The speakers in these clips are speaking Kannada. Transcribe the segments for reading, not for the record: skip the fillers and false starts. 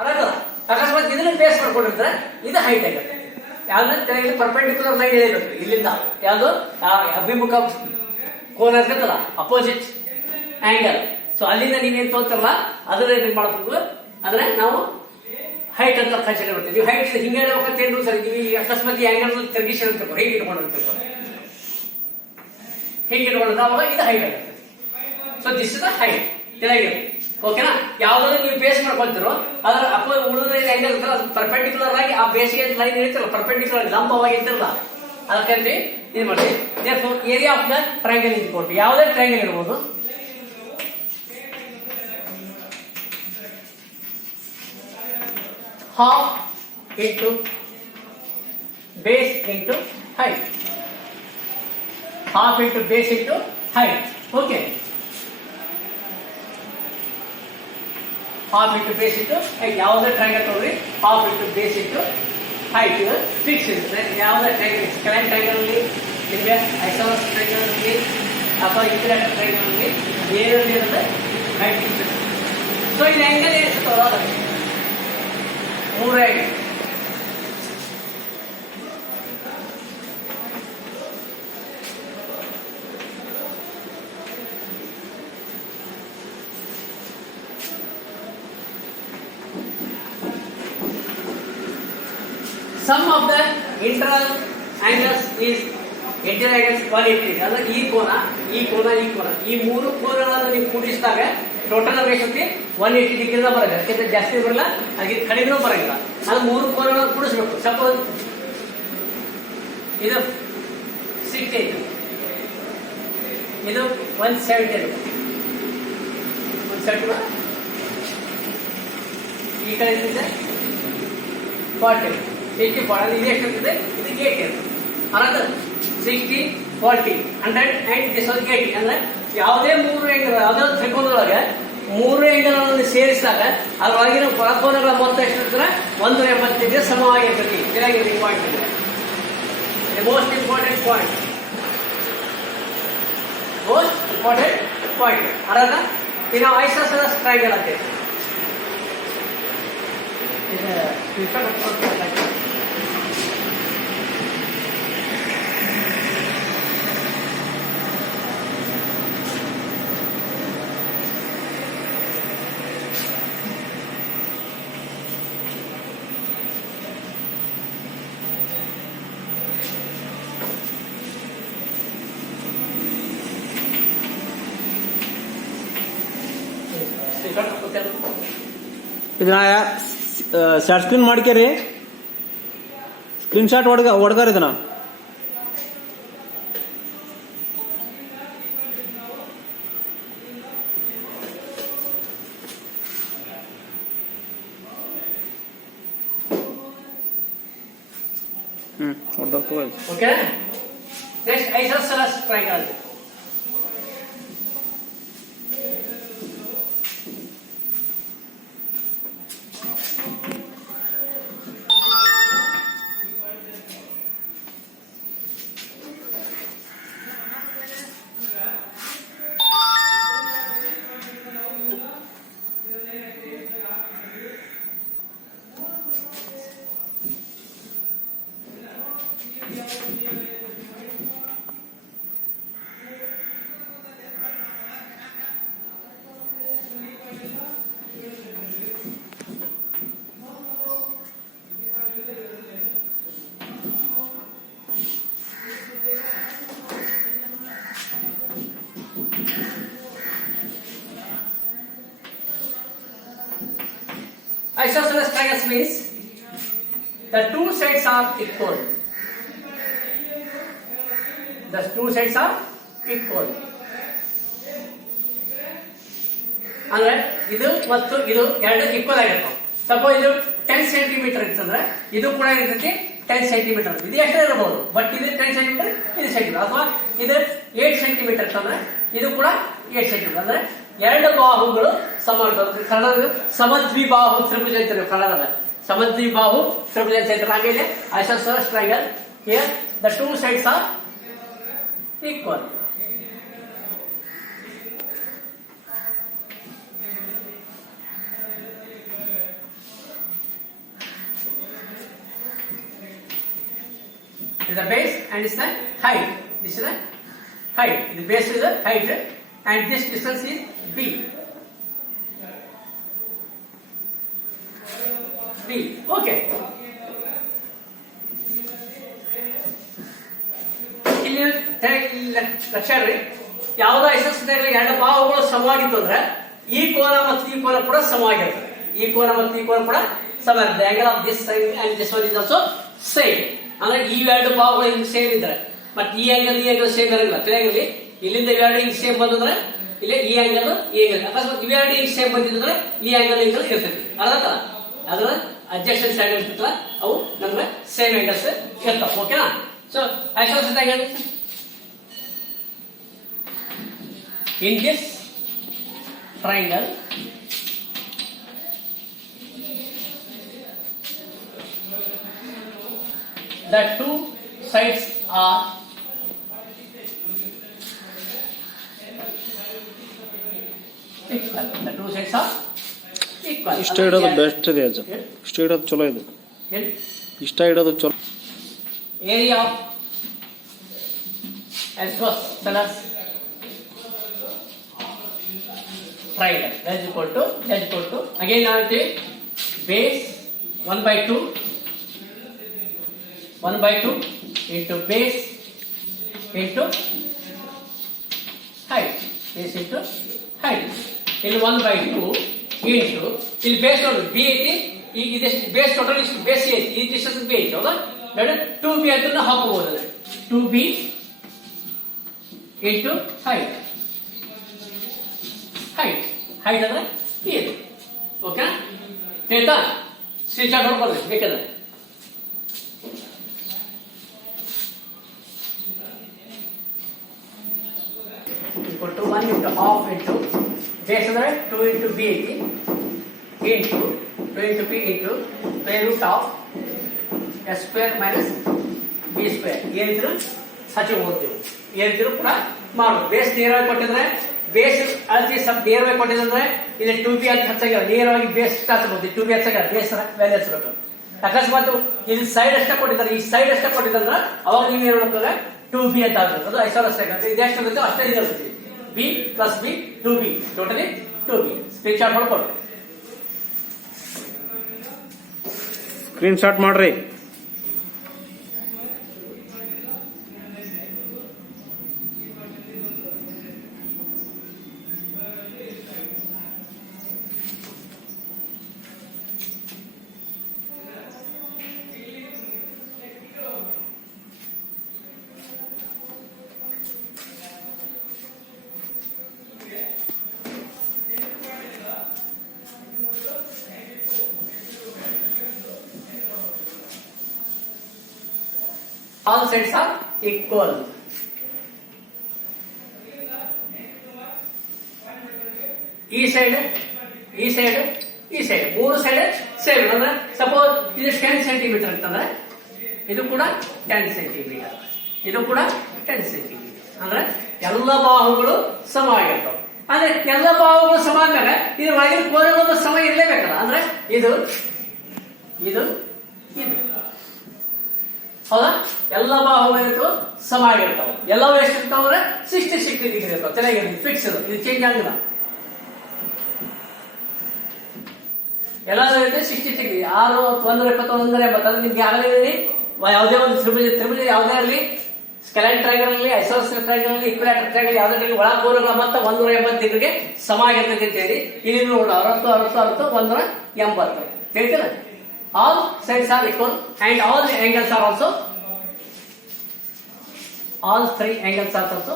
ಆಗಲ್ಲ. ಅಕಸ್ಮಾತ್ ಇದನ್ನ ಬೇಸ್ ಮಾಡ್ಕೊಂಡಿದ್ರೆ ಇದು ಹೈಟ್ ಆಗುತ್ತೆ. ಯಾವ್ದಂದ್ರೆ ಇಲ್ಲಿ ಪರ್ಪೆಂಡಿಕ್ಯುಲರ್ ಲೈನ್ ಎಳಿಬೇಕು ಇಲ್ಲಿಂದ. ಯಾವ್ದು ಅಭಿಮುಖ ಕೋನ ಇರ್ತದಲ್ಲ, ಅಪೋಸಿಟ್ ಆಂಗಲ್. ಸೊ ಅಲ್ಲಿಂದ ನೀವೇನ್ ತೋರ್ತಾರಲ್ಲ ಅದನ್ನ ಏನ್ ಮಾಡಬೇಕು ಅಂದ್ರೆ ನಾವು ಹೈಟ್ ಅಂತ ಕನ್ಸಿಡರ್ ಮಾಡ್ತೀವಿ. ನೀವು ಹೈಟ್ ಹಿಂಗೆ ಹೇಳ್ಬೇಕಂತ ಏನು ಸರ್, ನೀವು ಅಕಸ್ಮಾತ್ ಈ ಆಂಗಲ್ ತಿರುಗಿಸಿ ಅಂತ ಹೇಗೆ ಇಟ್ಕೊಂಡಿರ್ತೀವಿ, ಹೇಗೆ ಇಟ್ಕೊಂಡ್ರೆ ಅವಾಗ ಇದು ಹೈಟ್ ಆಗುತ್ತೆ. So this is the height ಕೆಳಗೆ. ಓಕೆನಾ? ಯಾವ್ದಾದ್ರು ನೀವು ಬೇಸ್ ಮಾಡ್ಕೊಳ್ತಿರೋ ಅದರ ಉಳಿದ ಆಂಗಲ್ ಇರ್ತಲ್ಲ ಅದು ಪರ್ಪೆಂಡಿಕ್ಯುಲರ್ ಆಗಿ ಆ ಬೇಸ್ಗೆ ಲೈನ್ ಇರ್ತಿರಲ್ಲ, ಪರ್ಪೆಂಡಿಕ್ಯುಲರ್ ಲಂಬವಾಗಿ ಇರ್ತಿರಲ್ಲ, ಅದಕ್ಕೆ ಇದು ಮಾಡಿ ಏರಿಯಾ ಆಫ್ ದ ಟ್ರಯಾಂಗಲ್ ಇಟ್ಕೊಟ್ಟು. ಯಾವುದೇ ಟ್ರಯಾಂಗಲ್ ಇರ್ಬೋದು, half into base into height, half into base into height. Okay, half into base into height. ಯಾವುದೇ ಟ್ರಯಾಂಗಲ್ ತಗೊಳ್ಳಿ, half into base into height fix ಇರುತ್ತೆ. ಯಾವುದೇ ಟ್ರಯಾಂಗಲ್, ಸ್ಕ್ವೇರ್ ಟ್ರಯಾಂಗಲ್ ಅಲ್ಲಿ ನಿಮಗೆ ಐಸೋಸೆಲೆಸ್ ಟ್ರಯಾಂಗಲ್ ಅಲ್ಲಿ ಅಥವಾ ಈಕ್ವಿಲಾಟರಲ್ ಟ್ರಯಾಂಗಲ್ ಅಲ್ಲಿ ಏನಿರುತ್ತೆ ಅಂದ್ರೆ ಹೈಟ್ ಫಿಕ್ಸ್ ಇರುತ್ತೆ. ಸೊ ಈ ಆಂಗಲ್ ಏನಿರ್ತದೆ ಮೂರೇ ಆಗಿದೆ. Sum of the internal angles is interior angles 180. ಅಂದ್ರೆ ಈ ಕೋನ, ಈ ಕೋನ, ಈ ಕೋನ, ಈ ಮೂರು ಕೋನಗಳನ್ನು ನೀವು ಕೂಡಿಸಿದಾಗ ಟೋಟಲ್ ಎಷ್ಟು 180 ಡಿಗ್ರಿ ಬರಲ್ಲ. ಅದಕ್ಕಿಂತ ಜಾಸ್ತಿ ಬರಲ್ಲ, ಹಾಗೆ ಕಡಿಮೆನೂ ಬರಂಗಿಲ್ಲ. ಅದು ಮೂರು ಕೋನಗಳನ್ನು ಕೂಡಿಸಬೇಕು. ಸಪೋಸ್ ಇದು 60, ಇದು 170, 170 ಈ ಕಡೆ ಇದೆ 40, 60, 40. ಇದು ಎಷ್ಟಿರ್ತದೆ? ಇದು 80 ಇರ್ತದೆ. Another 60, 40, 100 and this was 80. ಅಂದ್ರೆ ಯಾವುದೇ ಮೂರು ಆಂಗಲ್, ಯಾವುದೇ ತ್ರಿಕೋನದೊಳಗೆ ಮೂರು ಆಂಗಲ್ ಅನ್ನು ಸೇರಿಸಿದಾಗ ಅದರೊಳಗಿನ ಕೊಳಕೋನಗಳ ಮೊತ್ತ ಎಷ್ಟಿರ್ತದೆ? 180 ಡಿಗ್ರಿ ಸಮವಾಗಿರ್ತದೆ. ಇದಾಗಿದೆ point, most important point, most important point. ಅರ್ಥ? ಈಗ ಐಸೋಸೆಲೆಸ್ ಟ್ರಯಾಂಗಲ್ ಅಂತ ಇದನ್ನ ಶಾರ್ಟ್ ಸ್ಕ್ರೀನ್ ಮಾಡ್ಕೇರಿ, ಸ್ಕ್ರೀನ್ ಶಾಟ್ ಹೊಡ್ಗಾರ ಇದನ್ನ. Okay. Next isosceles triangle. Isosceles triangles means the two sides are equal. The two sides are equal. ಅಂದ್ರೆ ಇದು ಮತ್ತು ಇದು ಎರಡು ಈಕ್ವಲ್ ಆಗಿರ್ತಾವ. ಸಪೋಸ್ ಇದು 10 ಸೆಂಟಿಮೀಟರ್ ಇತ್ತಂದ್ರೆ ಇದು ಕೂಡ ಇರ್ತೈತಿ 10 ಸೆಂಟಿಮೀಟರ್. ಇದು ಎಷ್ಟೇ ಇರಬಹುದು, ಬಟ್ ಇದು 10 ಸೆಂಟಿಮೀಟರ್, ಇದು ಸೆಂಟಿಮೀಟರ್. ಅಥವಾ ಇದು 8 ಸೆಂಟಿಮೀಟರ್ ಅಂತಂದ್ರೆ ಇದು ಕೂಡ 8 ಸೆಂಟಿಮೀಟರ್. ಅಂದ್ರೆ ಎರಡು ಬಾಹುಗಳು ಸಮ ಇರ್ತವೆ. ಕನ್ನಡದ ಸಮದ್ವಿಬಾಹು ತ್ರಿಭುಜ ಅಂತಾರೆ. ಕನ್ನಡದ ಸಮದ್ವಿಬಾಹು ತ್ರಿಭುಜ ಅಂತ ಹೇಳ್ತಾರೆ. ಹಾಗೆ isosceles triangle, here the two sides are equal. is the base and is the height. This is the height. The base is the height and this distance is b. B. Okay. ಇಲ್ಲಿ ಲಕ್ಷ ರೀ, ಯಾವುದೋ ಐಸೋಸೆಲೆಸ್ ಎರಡು ಬಾಹುಗಳು ಸಮವಾಗಿತ್ತು ಅಂದ್ರೆ ಈ ಕೋನ ಮತ್ತು ಈ ಕೋನ ಕೂಡ ಸಮವಾಗಿರ್ತದೆ. ಈ ಕೋನ ಮತ್ತು ಈ ಕೋನ ಕೂಡ ಸಮ ಇರ್ತದೆ. Angle of this side and this one is also same. ಅಂದ್ರೆ ಈ ಎರಡು ಬಾಹುಗಳು ಹಿಂಗ್ ಸೇಮ್ ಇದ್ರೆ ಮತ್ತೆ ಈ ಆಂಗಲ್ ಸೇಮ್ ಇರಲ್ಲ. ತಿಳಿಯಾಗಿರ್ಲಿ, ಇಲ್ಲಿಂದ ಇವೆರಡು ಹಿಂಗ್ ಸೇಮ್ ಬಂದ್ರೆ ಇಲ್ಲಿ ಈ ಆಂಗಲ್ ಅಕಸ್ಮಾತ್ ಇವೆರಡು ಹಿಂಗ್ ಸೇಮ್ ಬಂದಿದ್ರೆ ಈ ಆಂಗಲ್ ಇರ್ತೈತಿ. ಅರ್ಥ ಅದರ ಅಡ್ಜಸ್ಟೆಡ್ ಸೈಡ್ ಇರ್ತಲ್ಲ, ಅವು ನಮ್ಗೆ ಸೇಮ್ ಆಂಗಲ್ಸ್ ಇರ್ತಾವ. ಓಕೆನಾ? So isosceles angle in this triangle the two sides are equal. The two sides are equal. ಇಷ್ಟ ಇಡೋದು ಬೆಸ್ಟ್ ಇದೆ ಅಜ್ಜ. ಇಷ್ಟ ಇಡೋದು ಚಲೋ ಇದೆ. ಇಷ್ಟ ಇಡೋದು ಚಲೋ. Area of isosceles triangle that is equal to again now it is base 1/2 into base into height. Base into height. ಇಲ್ಲಿ 1/2 into ಇಲ್ಲಿ base ನೋಡಿ b ಐತಿ. ಈಗ ಇದೆಷ್ಟು ಬೇಸ್ ಟೋಟಲ್ ಇಷ್ಟು ಬೇಸ್ ಐತಿ. ಈ ಡಿಸ್ಟೆನ್ಸ್ b ಐತಿ ಹೌದಾ? ನೋಡಿ 2b ಅಂತ ನಾವು ಹಾಕಬಹುದು. 2b into height. height ಅಂದ್ರೆ ಇದು. ಓಕೆ ಹೇಳ್ತಾ ಸ್ಕ್ರೀನ್ಶಾಟ್ ಹೊಡ್ಕೊಳ್ಳಿ ಬೇಕಾದ್ರೆ. equal to 1 into half into base ಅಂದ್ರೆ 2 into b ಐತಿ into 2 into b into square root of s square minus b square. ಏನಿದ್ರು ಸಚಿ ಓದ್ತೀವಿ, ಏನಿದ್ರು ಕೂಡ ಮಾಡೋದು. ಬೇಸ್ ನೇರವಾಗಿ ಕೊಟ್ಟಿದ್ರೆ ಬೇಸ್ ಅಳತಿ ಸ್ವಲ್ಪ ನೇರವಾಗಿ ಕೊಟ್ಟಿದ್ರೆ ಇಲ್ಲಿ 2b ಅಂತ ಹೆಚ್ಚಾಗಿಲ್ಲ, ನೇರವಾಗಿ ಬೇಸ್ ಹಚ್ಚಬಹುದು. 2b ಹೆಚ್ಚಾಗಿಲ್ಲ, ಬೇಸ್ ವ್ಯಾಲ್ಯೂ ಹಚ್ಚಬೇಕು. ಅಕಸ್ಮಾತ್ ಇಲ್ಲಿ ಸೈಡ್ ಅಷ್ಟೇ ಕೊಟ್ಟಿದ್ದಾರೆ, ಈ ಸೈಡ್ ಅಷ್ಟೇ ಕೊಟ್ಟಿದ್ರೆ ಅವಾಗ ನೀವು ಏನ್ ಮಾಡ್ತಾರೆ 2b ಅಂತ ಆಗ್ತದೆ. ಅದು ಐಸೋಸೆಲೆಸ್ ಆಗುತ್ತೆ. ಇದೆಷ್ಟು ಇರುತ್ತೆ ಅಷ್ಟೇ ಇರುತ್ತೆ. b plus b 2b totally 2b. Screen shot ಮಾಡ್ಕೊಳ್ಳಿ. ಸ್ಕ್ರೀನ್ ಶಾಟ್ ಮಾಡ್ರಿ. All sides are equal. ಈ ಸೈಡ್ ಮೂರು ಸೈಡ್ ಸೇಮ್. ಅಂದ್ರೆ ಸಪೋಸ್ ಇದು 10 ಸೆಂಟಿಮೀಟರ್ ಅಂತಂದ್ರೆ ಇದು ಕೂಡ 10 ಸೆಂಟಿಮೀಟರ್, ಇದು ಕೂಡ 10 ಸೆಂಟಿಮೀಟರ್. ಅಂದ್ರೆ ಎಲ್ಲ ಬಾಹುಗಳು ಸಮ ಆಗಿರ್ತವೆ. ಅಂದ್ರೆ ಎಲ್ಲ ಬಾಹುಗಳು ಸಮ ಅಂದಾಗ ಇದ್ರ ಒಳಗಿನ ಕೋನಗಳು ಸಮ ಇರಲೇಬೇಕಲ್ಲ. ಅಂದ್ರೆ ಇದು ಇದು ಇದು ಹೌದಾ? ಎಲ್ಲ ಬಾಹುಗಳು ಸಮ ಆಗಿರ್ತಾವೆ. ಎಲ್ಲವೂ ಎಷ್ಟಿರ್ತಾವ ಅಂದ್ರೆ 60 ಡಿಗ್ರಿ ಇರ್ತಾವೆ. ಚೆನ್ನಾಗಿರುತ್ತೆ, ಫಿಕ್ಸ್. ಇದು ಚೇಂಜ್ ಆಗಿಲ್ಲ. ಎಲ್ಲ 60 ಡಿಗ್ರಿ. 6 120 180 ಅಂದ್ರೆ ನಿಮ್ಗೆ ಆಗಲಿ ಯಾವುದೇ ಒಂದು ತ್ರಿಭುಜ ಯಾವುದೇ ಆಗಲಿ, ಸ್ಕೆಲೈನ್ ಟ್ರಯಾಂಗಲ್ ಆಗಲಿ, ಐಸೋಸೆಲೆಸ್ ಟ್ರಯಾಂಗಲ್ ಆಗಲಿ, ಈಕ್ವಿಲ್ಯಾಟರಲ್ ಟ್ರಯಾಂಗಲ್ ಯಾವುದೇ ಒಳ ಕೋನಗಳ ಮೊತ್ತ 180 ಡಿಗ್ರಿಗೆ ಸಮ ಆಗಿರ್ತದೆ ಅಂತ ಹೇಳಿ ಇಲ್ಲಿ ನೋಡೋಣ. 60 60 60 180 ಹೇಳ್ತೀರ. All sides are equal and all the angles are also, all three angles are also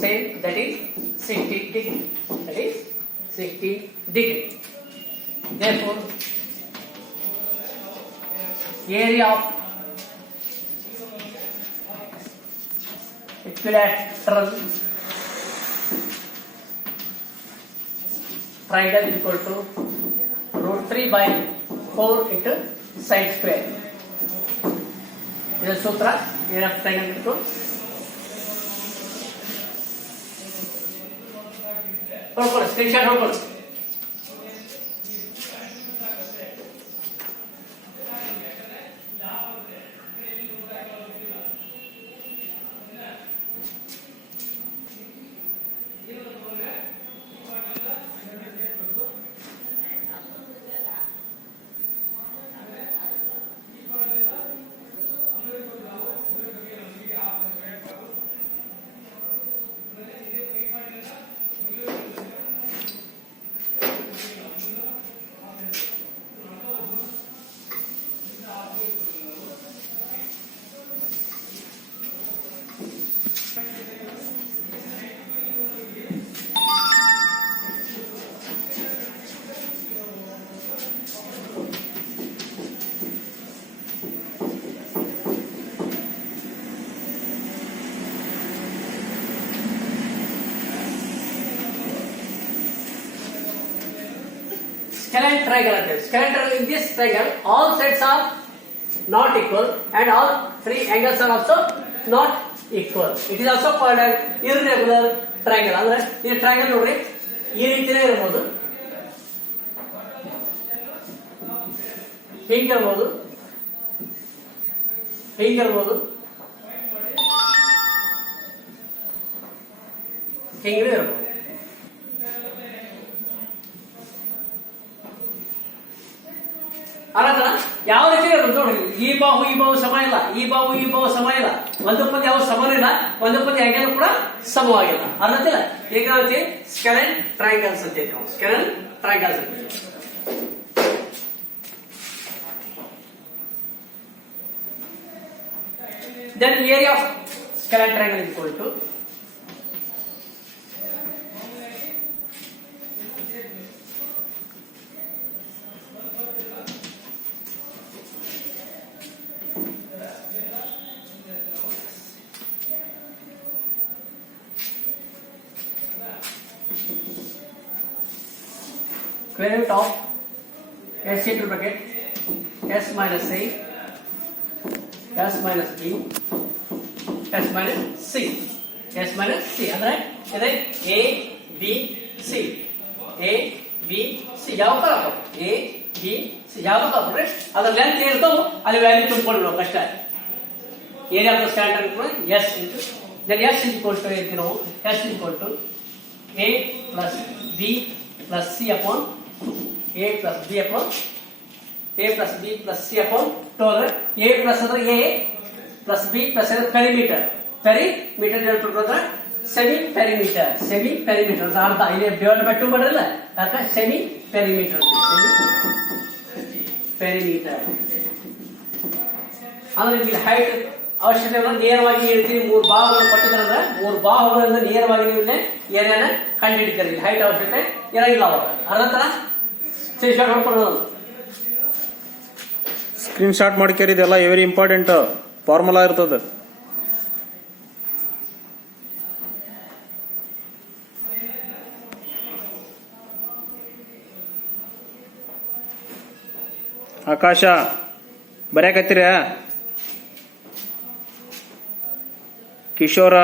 same, that is 60 degree. That is 60 degree. Therefore, area of equilateral triangle is equal to √3/4 into side square. This is sutra. Area of triangle is equal to ಹೊಡ್ಕೊಳ್ಳಿ, ಸ್ಕ್ರೀನ್ ಶಾಟ್ ಹೊಡ್ಕೊಳ್ಳಿ. Scalene triangle. Scalene triangle, in this triangle, all sides are not equal and all three angles are also not equal. It is also called an irregular triangle. ಅಂದ್ರೆ ಈ ಟ್ರಯಾಂಗಲ್ ನೋಡ್ರಿ ಈ ರೀತಿನೇ ಇರಬಹುದು, ಹೀಗಿರ್ಬೋದು, ಹೀಗಿರ್ಬೋದು, ಹಿಂಗೂ ಇರ್ಬೋದು. ಅಲ್ಲ ಯಾವ ರೀತಿ ನೋಡ್ರಿ, ಈ ಬಾಹು ಸಮ ಇಲ್ಲ, ಈ ಬಾಹು ಸಮ ಇಲ್ಲ, ಒಂದಕ್ಕೊಂದು ಯಾವ ಸಮ ಇಲ್ಲ, ಒಂದಕ್ಕೊಂದು ಆಂಗಲ್ ಕೂಡ ಸಮವಾಗಿಲ್ಲ. ಅರ್ಥತಿಲ್ಲ? ಈಗ ಸ್ಕೆಲೆನ್ ಟ್ರಯಾಂಗಲ್ಸ್ ಅಂತ ನಾವು ಸ್ಕೆಲೆನ್ ಟ್ರಯಾಂಗಲ್ಸ್ ಅಂತ. Then area of scalene triangle is equal to square root of s into bracket s minus a s minus b s minus c s minus c ಅಂದ್ರೆ ಇದೆ a b c a b c ಯಾವ ತರ a b c ಯಾವ ತರ ಅಂದ್ರೆ ಅದರ ಲೆಂತ್ ಇರ್ತವೆ ಅಲ್ಲಿ ವ್ಯಾಲ್ಯೂ ತುಂಬಿಕೊಳ್ಳೋಣ ಅಷ್ಟೇ. ಏರಿಯಾ ಆಫ್ ದ ಸ್ಟ್ಯಾಂಡರ್ಡ್ ಕೂಡ s into then s is equal to ಏನು ನಾವು s is equal to a plus b plus c upon a plus b upon a plus b plus c upon 2 ಅಂದ್ರೆ a plus ಅಂದ್ರೆ a plus b plus ಅಂದ್ರೆ ಪೆರಿಮೀಟರ್ ಹೇಳ್ತಿರೋದ್ರೆ ಸೆಮಿ ಪೆರಿಮೀಟರ್ ಅರ್ಧ ಇಲ್ಲಿ ಡಿವೈಡ್ ಬೈ 2 ಮಾಡಿರಲ್ಲ ಅದಕ್ಕೆ ಸೆಮಿ ಪೆರಿಮೀಟರ್ ಅಂದ್ರೆ ಇಲ್ಲಿ ಹೈಟ್ ಅವಶ್ಯಕತೆ ನೇರವಾಗಿ ಹೇಳ್ತೀವಿ. 3 ಬಾಹುಗಳನ್ನು ಕೊಟ್ಟಿದ್ರೆ 3 ಬಾಹುಗಳಿಂದ ನೇರವಾಗಿ ನೀವು ಏರಿಯಾನ ಕಂಡುಹಿಡಿತೀರಿ. ಹೈಟ್ ಅವಶ್ಯಕತೆ ಇರಂಗಿಲ್ಲ ಅವಾಗ. ಅರ್ಧ ಸ್ಕ್ರೀನ್ ಶಾಟ್ ಮಾಡ್ಕೊಳ್ಳೋದು, ಸ್ಕ್ರೀನ್ ಶಾಟ್ ಮಾಡ್ಕೇರಿ. ಇದೆಲ್ಲ ವೆರಿ ಇಂಪಾರ್ಟೆಂಟ್ ಫಾರ್ಮುಲಾ ಇರ್ತದೆ. ಆಕಾಶ ಬರ್ಯಾಕತ್ತೀರ? ಕಿಶೋರ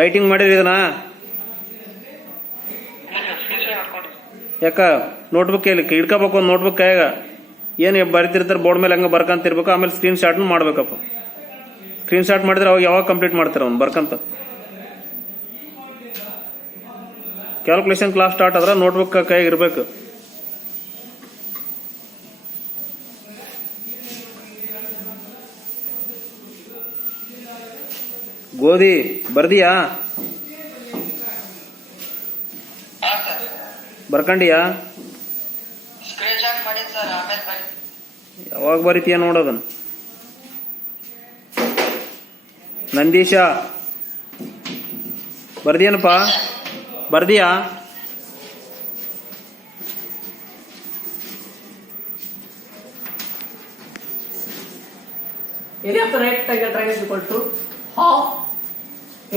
ರೈಟಿಂಗ್ ಮಾಡಿದ್ರಿ ಇದನ್ನ? ಯಾಕ ನೋಟ್ಬುಕ್ ಇಲ್ಲಿ ಇಡ್ಕೋಬೇಕು. ಒಂದು ನೋಟ್ಬುಕ್ ಕೈಯಾಗ ಏನು ಬರಿತಿರ್ತಾರೆ ಬೋರ್ಡ್ ಮೇಲೆ ಹಂಗೆ ಬರ್ಕಂತಿರ್ಬೇಕು. ಆಮೇಲೆ ಸ್ಕ್ರೀನ್ ಶಾಟ್ನು ಮಾಡ್ಬೇಕಪ್ಪ. ಸ್ಕ್ರೀನ್ ಶಾಟ್ ಮಾಡಿದ್ರೆ ಅವಾಗ ಯಾವಾಗ ಕಂಪ್ಲೀಟ್ ಮಾಡ್ತಾರೆ ಅವ್ನು ಬರ್ಕಂತ. ಕ್ಯಾಲ್ಕುಲೇಷನ್ ಕ್ಲಾಸ್ ಸ್ಟಾರ್ಟ್ ಆದ್ರೆ ನೋಟ್ಬುಕ್ ಕೈಯಾಗ ಇರಬೇಕು. ಗೋಧಿ ಬರ್ದಿಯಾ? ಬರ್ಕಂಡಿಯಾ? ಯಾವಾಗ ಬರಿತೀಯ ನೋಡೋದನ್ನ. Nandisha ಬರ್ದಿಯನಪ್ಪ? ಬರ್ದಿಯಾ? area of the rectangle triangle is equal to half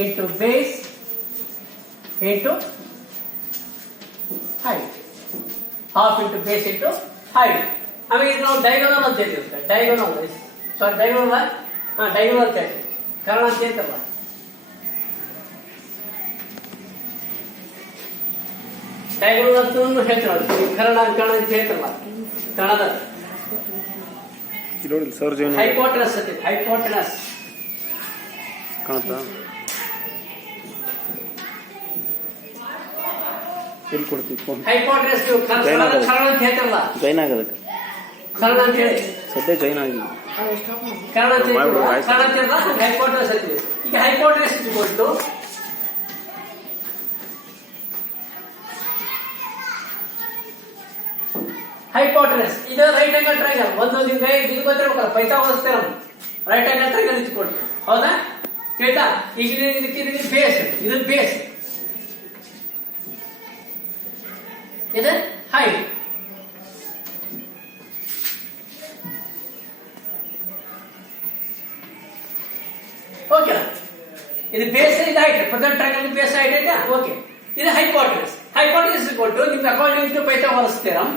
into base into height. Half into base into height. ಆಮೇಲೆ ಇದು ನಾವು ಡೈಗೋನಲ್ ಅಂತ ಹೇಳ್ತೀವಿ. ಡೈಗೋನಲ್ ಅಂತ ಹೇಳ್ತೀವಿ. ಕಾರಣ ಅಂತ ಹೇಳ್ತಲ್ಲ ಟೈಗರ್ ಅಂತ ಹೇಳ್ತಾರೆ ಕನ್ನಡ ಅಂತ ಹೇಳ್ತಾರಲ್ಲ ಕನ್ನಡ ನೋಡಿ ಸರ್ ಜೀವನ ಹೈಪೋಟೆನಸ್ ಅಂತ ಹೈಪೋಟೆನಸ್ ಕಾಣುತ್ತಾ ಎಲ್ಲಿ ಕೊಡ್ತೀವಿ ಫೋನ್ ಹೈಪೋಟೆನಸ್ ಕನ್ನಡ ಅಂತ ಹೇಳ್ತಾರಲ್ಲ ಜೈನ್ ಆಗೋದಕ್ಕೆ ಕನ್ನಡ ಅಂತ ಹೇಳಿ ಸದ್ಯ ಜೈನ್ ಆಗಿದೆ ಕನ್ನಡ ಅಂತ ಹೇಳ್ತಾರಲ್ಲ ಹೈಪೋಟೆನಸ್ ಅಂತೀವಿ. ಈಗ ಹೈಪೋಟೆನಸ್ ಕೊಟ್ಟು ಹೈಪೋಟೆನಸ್ ಇದು ರೈಟ್ ಆಂಗಲ್ ಟ್ರಯಾಂಗಲ್ ಒಂದು ನಿಮ್ಗೆ ಇದು ಗೊತ್ತಿರ್ಬೇಕಲ್ಲ ಪೈಥಾಗೋರಸ್ ರೈಟ್ ಆಂಗಲ್ ಟ್ರಯಾಂಗಲ್ ಇಟ್ಕೊಳ್ತು ಹೌದಾ ಕೇಳ್ತಾ ಈಗ ಬೇಸ್ ಇದು ಬೇಸ್ ಇದು ಹೈಟ್ ಓಕೆನಾ ಇದು ಬೇಸ್ ಇದು ಹೈಟ್ ಪ್ರಧಾನ ಟ್ರಯಾಂಗಲ್ ಬೇಸ್ ಹೈಟ್ ಆಯ್ತಾ ಓಕೆ ಇದು ಹೈಪೋಟೆನಸ್ ಹೈಪೋಟೆನಸ್ ಕೊಟ್ಟು ನಿಮ್ಗೆ according to Pythagoras theorem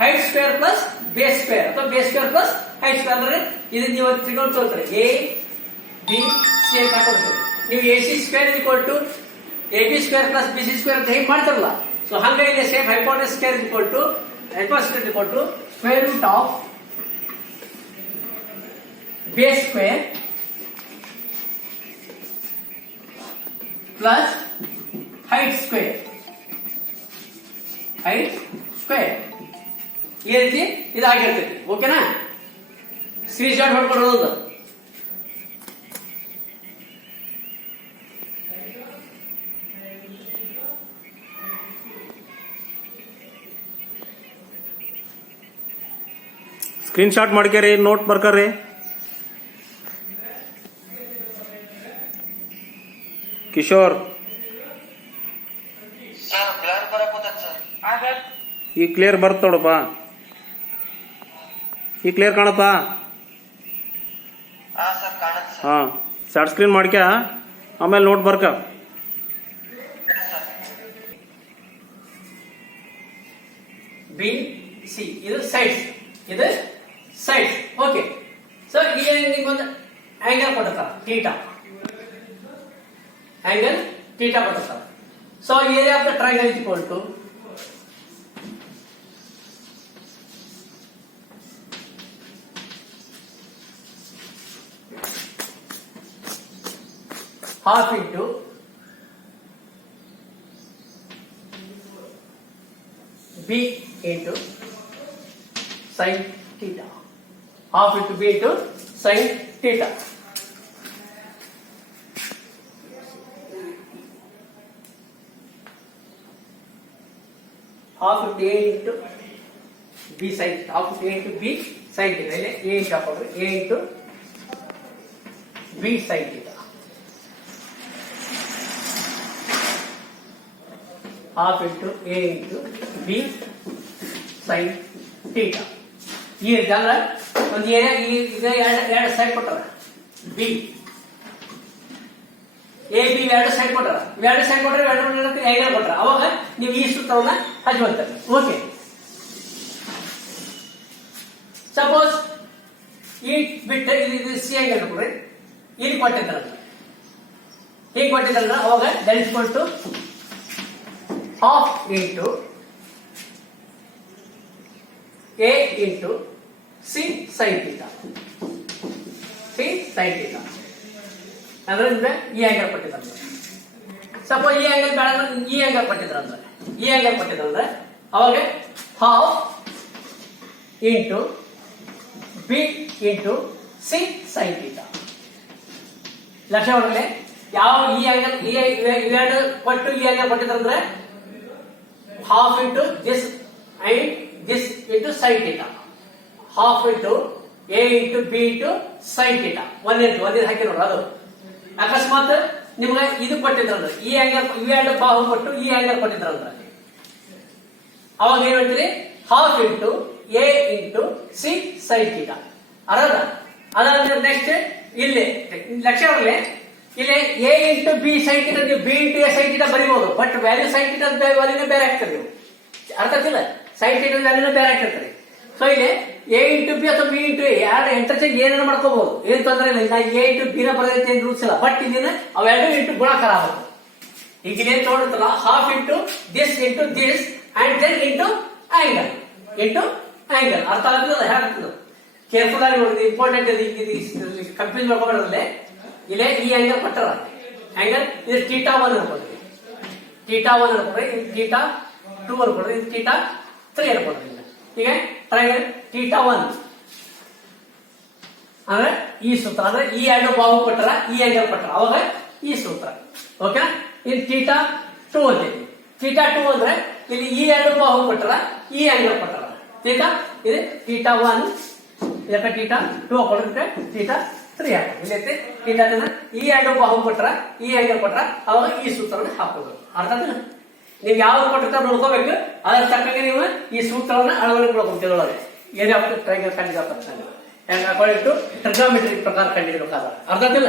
height square plus base square ಅಥವಾ base square plus height square ಅಂದ್ರೆ ಇದು ನೀವು ತ್ರಿಕೋನ ತೋರ್ತಾರೆ ಎ ಬಿ ಸಿ ಅಂತ ಹಾಕೊಡ್ತಾರೆ ನೀವು A C square equal to A B square plus B C square ಅಂತ ಹೇಗೆ ಮಾಡ್ತಾರಲ್ಲ ಸೊ ಹಂಗಾಗಿ same hypotenuse square equal to hypotenuse square equal to square root of base square plus height square height square ಈ ರೀತಿ ಇದಾಗಿರ್ತೈತಿ ಓಕೆನಾ ಸ್ಕ್ರೀನ್ ಶಾಟ್ ಹೊಡ್ಕೊಡೋದು ಸ್ಕ್ರೀನ್ ಶಾಟ್ ಮಾಡ್ಕ್ಯಾರಿ ನೋಟ್ ಬರ್ಕರಿ ಕಿಶೋರ್ ಈ ಕ್ಲಿಯರ್ ಬರ್ತ ನೋಡಪ್ಪ ಈ ಕ್ಲಿಯರ್ ಕಾಣತ್ತಾ ಹಾ ಶಾರ್ಟ್ ಸ್ಕ್ರೀನ್ ಮಾಡ್ಕ್ಯಾ ಆಮೇಲೆ ನೋಟ್ ಬರ್ಕ ಬಿ ಸಿ ಇದು ಸೈಡ್ಸ್ ಇದು ಸೈಡ್ಸ್ ಓಕೆ ಸೊ ಈಗ ನಿಮ್ಗೊಂದು ಆಂಗಲ್ ಕೊಡ್ತಾರ ಥೀಟಾ ಆಂಗಲ್ ಥೀಟಾ ಕೊಡ್ತಾರ so area of the triangle is equal to half into b into sin theta. Half into b into sin theta. Half into a into b sin half into a into b sin theta. A into a into b sin theta. half into a into b sin theta. ಈ ರೀತಿ ಅಂದ್ರೆ ಒಂದು ಏರಿಯಾ ಈಗ ಎರಡು ಸೈಡ್ ಕೊಟ್ಟಾರ ಬಿ ಎ ಬಿ ಎರಡು ಸೈಡ್ ಕೊಟ್ಟಾರ ಎರಡು ಸೈಡ್ ಕೊಟ್ಟರೆ ಎರಡು ಆಂಗಲ್ ಕೊಟ್ಟಾರ ಅವಾಗ ನೀವು ಈ ಸೂತ್ರವನ್ನ ಹಚ್ಕೊಳ್ತಾರೆ ಓಕೆ ಸಪೋಸ್ ಈ ಬಿಟ್ಟು ಇದು ಸಿ ಆಂಗಲ್ ಕೊಡ್ರಿ ಇಲ್ಲಿ ಕೊಟ್ಟಿದ್ದಾರ ಹೀಗೆ ಕೊಟ್ಟಿದ್ದಾರ ಅವಾಗ that is equal to half into a into c sin theta. c sin theta. ಅದರಿಂದ ಈ ಆಂಗಲ್ ಕೊಟ್ಟಿದ್ದಾರೆ ಸಪೋಸ್ ಈ ಆಂಗಲ್ ಬೇಡ ಈ ಆಂಗಲ್ ಕೊಟ್ಟಿದ್ದಾರೆ ಅಂದ್ರೆ ಈ ಆಂಗಲ್ ಕೊಟ್ಟಿದ್ದಾರೆ ಅವಾಗ half into B into C sin theta. Lakh ಹೊರಗಡೆ ಯಾವ ಈ ಆಂಗಲ್ ಇವೆರಡು ಕೊಟ್ಟು ಈ ಆಂಗಲ್ ಕೊಟ್ಟಿದ್ದಾರೆ ಅಂದ್ರೆ half into this and this into sin theta. Half into a into b into sin theta. ಒಂದೇ ಹಾಕಿ ನೋಡ್ರಿ ಅದು ಅಕಸ್ಮಾತ್ ನಿಮ್ಗೆ ಇದು ಕೊಟ್ಟಿದ್ರಂದ್ರೆ ಈ ಆಂಗಲ್ ಇವೆರಡು ಬಾಹು ಕೊಟ್ಟು ಈ ಆಂಗಲ್ ಕೊಟ್ಟಿದ್ರಂದ್ರೆ ಅವಾಗ ಏನ್ ಹೇಳ್ತೀರಿ half into A into C sin theta. ಅದಾದ್ರೆ ನೆಕ್ಸ್ಟ್ ಇಲ್ಲಿ ಲಕ್ಷ ಹೊರಗಡೆ ಇಲ್ಲಿ A into B sine theta ನೀವು B into A sine theta ಬರೀಬಹುದು ಬಟ್ ವ್ಯಾಲ್ಯೂ ಸೈನ್ ಥೀಟಾ ವ್ಯಾಲ್ಯೂನೇ ಬೇರೆ ಆಗ್ತದೆ ನೀವು ಅರ್ಥ ಆಗ್ತಿಲ್ಲ ಸೈನ್ ಥೀಟಾ ವ್ಯಾಲ್ಯೂನೇ ಬೇರೆ ಆಗ್ತಿರ್ತಾರೆ ಸೊ ಇಲ್ಲಿ ಎ ಇಂಟು ಬಿ ಅಥವಾ ಬಿ ಇಂಟು ಎ ಯಾರು ಎಂಟರ್ಚೇಂಜ್ ಏನೇನು ಮಾಡ್ಕೋಬಹುದು ಏನ್ ತೊಂದರೆ ಇಲ್ಲ ಎ ಇಂಟು ಬಿ ನ ಬರೋದೈತೆ ಏನು ರೂಲ್ಸ್ ಇಲ್ಲ ಬಟ್ ಇದನ್ನ ಅವೆರಡು ಇಂಟು ಗುಣಾಕಾರ ಆಗಬೇಕು ಈಗ ಇಲ್ಲೇನ್ ತಗೊಂಡಿರ್ತಲ್ಲ half into this and then into angle ಅರ್ಥ ಆಗ್ತದ ಹೇಗಾಗ್ತದೆ ಕೇರ್ಫುಲ್ ಆಗಿ ನೋಡಿ ಇಂಪಾರ್ಟೆಂಟ್ ಕನ್ಫ್ಯೂಸ್ ಮಾಡ್ಕೊಬಾರ್ದಲ್ಲಿ ಇಲ್ಲೇ ಈ ಆಂಗಲ್ ಕೊಟ್ಟರ ಆಂಗಲ್ ಇದು ಥೀಟಾ 1 ಅನ್ಕೊಳ್ರಿ ಥೀಟಾ 1 ಅನ್ಕೊಳ್ರಿ ಇದು ಥೀಟಾ 2 ಅನ್ಕೊಳ್ರಿ ಇದು ಥೀಟಾ 3 ಅನ್ಕೊಳ್ರಿ ಈಗ ಟ್ರಯಾಂಗಲ್ ಥೀಟಾ 1 ಅಂದ್ರೆ ಈ ಸೂತ್ರ ಅಂದ್ರೆ ಈ ಎರಡು ಬಾಹು ಕೊಟ್ಟರ ಈ ಆಂಗಲ್ ಕೊಟ್ಟರ ಅವಾಗ ಈ ಸೂತ್ರ ಓಕೆ ಇದು ಥೀಟಾ 2 ಅಂತೀವಿ ಥೀಟಾ 2 ಅಂದ್ರೆ ಇಲ್ಲಿ ಈ ಎರಡು ಬಾಹು ಕೊಟ್ಟರ ಈ ಆಂಗಲ್ ಕೊಟ್ಟರ ಥೀಟಾ ಇದು ಥೀಟಾ 1 ಇದಕ್ಕೆ ಥೀಟಾ 2 ಹಾಕೊಂಡ್ರೆ ಥೀಟಾ 3 ಹಾಕೋದು ಇಲ್ಲೈತೆ ಥೀಟಾ ಈ ಎರಡು ಬಾಹು ಕೊಟ್ಟರ ಈ ಆಂಗಲ್ ಕೊಟ್ಟರ ಅವಾಗ ಈ ಸೂತ್ರವನ್ನು ಹಾಕೋದು ಅರ್ಥ ಆಯ್ತಲ್ಲ ನೀವು ಯಾವ್ದು ಕೊಟ್ಟಿರ್ತಾರ ನೋಡ್ಕೋಬೇಕು ಅದ್ರ ತಕ್ಕಂಗೆ ನೀವು ಈ ಸೂತ್ರವನ್ನ ಅಳವಡಿಕೆ ಏನೇ ಟ್ರಯಾಂಗಲ್ ಕಂಡಿರೋ ಹೆಂಗ್ ಅಕಾರ್ಡಿಂಗ್ ಟು ಟ್ರಿಗೊನೋಮೆಟ್ರಿ ಪ್ರಕಾರ ಕಂಡಿಡ್ಬೇಕಾದ್ರೆ ಅರ್ಥ ಆಗ್ತಿಲ್ಲ